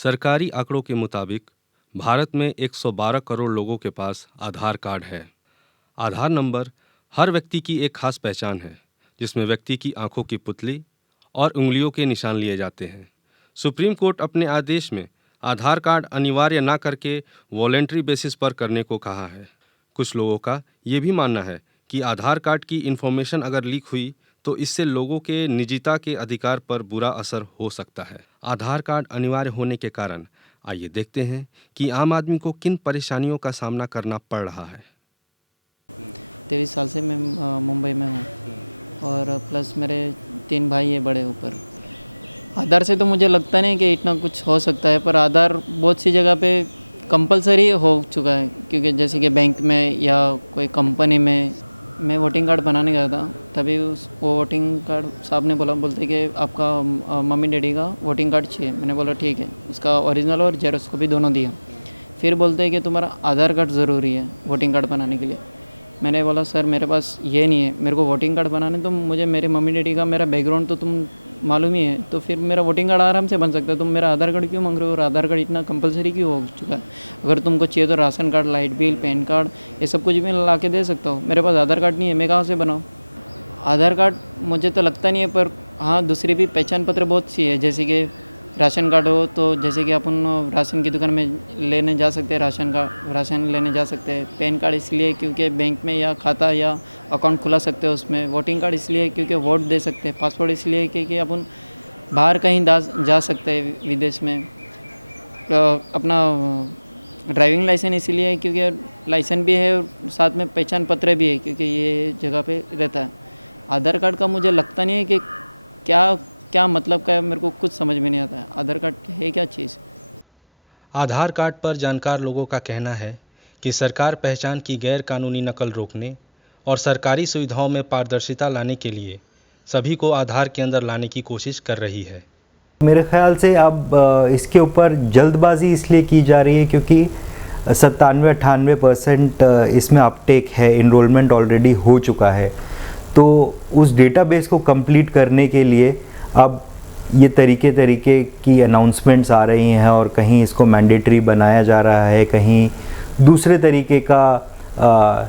सरकारी आंकड़ों के मुताबिक भारत में 112 करोड़ लोगों के पास आधार कार्ड है। आधार नंबर हर व्यक्ति की एक खास पहचान है, जिसमें व्यक्ति की आंखों की पुतली और उंगलियों के निशान लिए जाते हैं। सुप्रीम कोर्ट अपने आदेश में आधार कार्ड अनिवार्य ना करके वॉलेंट्री बेसिस पर करने को कहा है। कुछ लोगों का ये भी मानना है कि आधार कार्ड की इन्फॉर्मेशन अगर लीक हुई तो इससे लोगों के निजता के अधिकार पर बुरा असर हो सकता है। आधार कार्ड अनिवार्य होने के कारण आइए देखते हैं कि आम आदमी को किन परेशानियों का सामना करना पड़ रहा है। 23 साल से मैं मुंबई में हूँ और प्लस मेरे 3 भाई है बड़े ऊपर। आधार से तो मुझे लगता नहीं कि इतना कुछ हो सकता है, पर आधार बहुत सी जगह पे कंपलसरी हो चुका है, क्योंकि जैसे कि बैंक में या कोई कंपनी में मैं वोटिंग कार्ड बनाने गया था, तभी वो वोटिंग कार्ड साहब ने बोलते कि आपका मम्मी डैडी का वोटिंग कार्ड चाहिए। मैंने बोला ठीक है, उसका ओरिजिनल और जेरॉक्स कॉपी दोनों दिया। फिर बोलते हैं कि तुम्हारा आधार कार्ड ज़रूरी है वोटिंग कार्ड बनाने के लिए। मैंने बोला सर मेरे पास ये नहीं है, मेरे को वोटिंग कार्ड बनाने तो मुझे मेरे मम्मी डैडी का मेरा बैकग्राउंड तो तुम मालूम ही है, तो फिर मेरा वोटिंग कार्ड आराम से बन सकता है। तुम मेरा आधार कार्ड क्यों मांग रहे हो, और आधार कार्ड इतना कंपलसरी क्यों हो चुका है? अगर तुमको चाहिए तो ration card, light bill, pan card, ये सब कुछ मैं ला के दे सकता हूँ। मेरे पास आधार कार्ड नहीं है, मैं कहाँ से बनाऊँ? आधार कार्ड मुझे तो लगता नहीं है, पर हाँ दूसरी भी पहचान पत्र बहुत सी है, जैसे कि राशन कार्ड हो तो जैसे कि अपन राशन की दुकान में लेने जा सकते हैं, राशन लेने जा सकते हैं। पैन कार्ड इसलिए क्योंकि बैंक में या खाता या अकाउंट खुला सकते हैं उसमें। वोटिंग कार्ड इसलिए क्योंकि वोट दे सकते हैं। पासपोर्ट इसलिए क्योंकि अपन बाहर कहीं जा सकते हैं विदेश में। अपना ड्राइविंग लाइसेंस इसलिए क्योंकि लाइसेंस भी है और साथ में पहचान पत्र भी है, क्योंकि ये जगह पे रहता है। आधार कार्ड का मुझे लगता नहीं है कि क्या मतलब का है, मेरे को कुछ समझ में नहीं आता है। आधार कार्ड है क्या चीज़? आधार कार्ड पर जानकार लोगों का कहना है कि सरकार पहचान की गैर कानूनी नकल रोकने और सरकारी सुविधाओं में पारदर्शिता लाने के लिए सभी को आधार के अंदर लाने की कोशिश कर रही है। मेरे ख्याल से अब इसके ऊपर जल्दबाजी इसलिए की जा रही है क्योंकि 97-98% इसमें अपटेक है, इनरोलमेंट ऑलरेडी हो चुका है। तो उस डेटाबेस को कंप्लीट करने के लिए अब ये तरीके की अनाउंसमेंट्स आ रही हैं और कहीं इसको मैंडेटरी बनाया जा रहा है, कहीं दूसरे तरीके का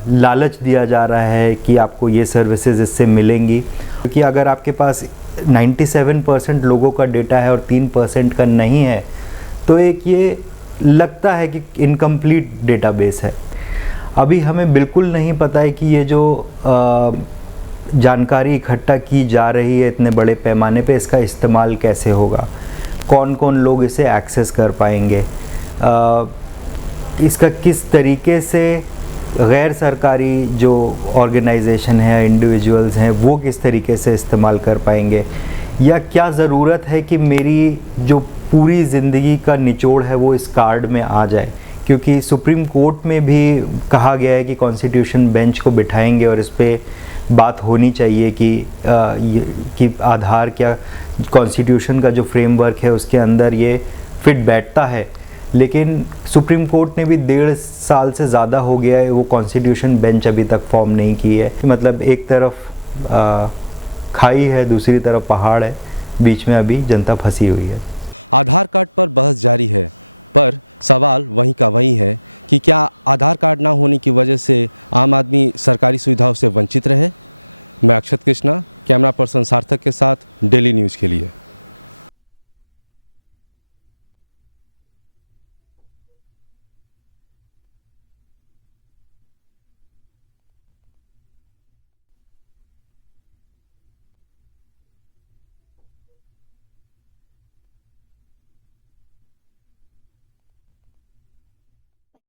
लालच दिया जा रहा है कि आपको ये सर्विसेज इससे मिलेंगी। क्योंकि अगर आपके पास 97% लोगों का डेटा है और 3% का नहीं है, तो एक ये लगता है कि इनकम्प्लीट डेटाबेस है। अभी हमें बिल्कुल नहीं पता है कि ये जो जानकारी इकट्ठा की जा रही है इतने बड़े पैमाने पे, इसका इस्तेमाल कैसे होगा, कौन कौन लोग इसे एक्सेस कर पाएंगे, इसका किस तरीके से गैर सरकारी जो ऑर्गेनाइजेशन है, इंडिविजुअल्स हैं, वो किस तरीके से इस्तेमाल कर पाएंगे, या क्या ज़रूरत है कि मेरी जो पूरी ज़िंदगी का निचोड़ है वो इस कार्ड में आ जाए। क्योंकि सुप्रीम कोर्ट में भी कहा गया है कि कॉन्स्टिट्यूशन बेंच को बिठाएंगे और इस पर बात होनी चाहिए कि आधार क्या कॉन्स्टिट्यूशन का जो फ्रेमवर्क है उसके अंदर ये फिट बैठता है। लेकिन सुप्रीम कोर्ट ने भी 1.5 साल से ज़्यादा हो गया है, वो कॉन्स्टिट्यूशन बेंच अभी तक फॉर्म नहीं की है। मतलब एक तरफ खाई है, दूसरी तरफ पहाड़ है, बीच में अभी जनता फंसी हुई है। आधार कार्ड पर बहस जारी है, पर सवाल वहीं का वहीं है कि क्या आधार कार्ड ना होने की वजह से आम आदमी सरकारी सुविधाओं से वंचित रहे। मैं अक्षत कृष्णा, कैमरा पर्सन सार्थक के साथ, डेली न्यूज़ के लिए।